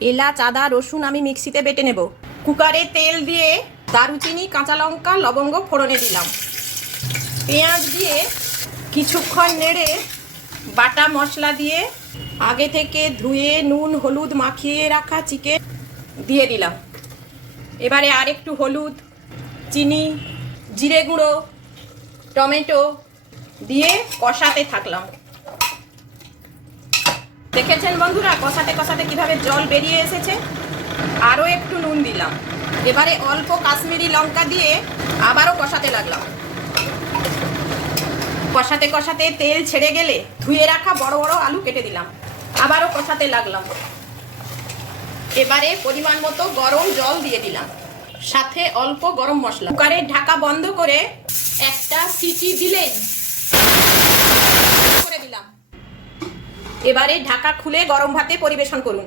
এলাচ, আদা, রসুন আমি মিক্সিতে বেটে নেব। কুকারে তেল দিয়ে দারুচিনি, কাঁচা লঙ্কা, লবঙ্গ ফোড়নে দিলাম। পেঁয়াজ দিয়ে কিছুক্ষণ নেড়ে বাটা মশলা দিয়ে আগে থেকে ধুয়ে নুন হলুদ মাখিয়ে রাখা চিকেন দিয়ে দিলাম। এবারে আর একটু হলুদ, চিনি, জিরে গুঁড়ো, টমেটো দিয়ে কষাতে থাকলাম। দেখেছেন বন্ধুরা কষাতে কষাতে কিভাবে জল বেরিয়ে এসেছে। আরও একটু নুন দিলাম। এবারে অল্প কাশ্মীরি লঙ্কা দিয়ে আবারও কষাতে লাগলাম। কষাতে কষাতে তেল ছেড়ে গেলে ধুয়ে রাখা বড় বড় আলু কেটে দিলাম। আবারও কষাতে লাগলাম। এবারে পরিমাণ মতো গরম জল দিয়ে দিলাম, সাথে অল্প গরম মশলা। কুকারের ঢাকা বন্ধ করে একটা সিটি দিলেই করে দিলাম। এবারে ঢাকা খুলে গরম ভাতে পরিবেশন করুন।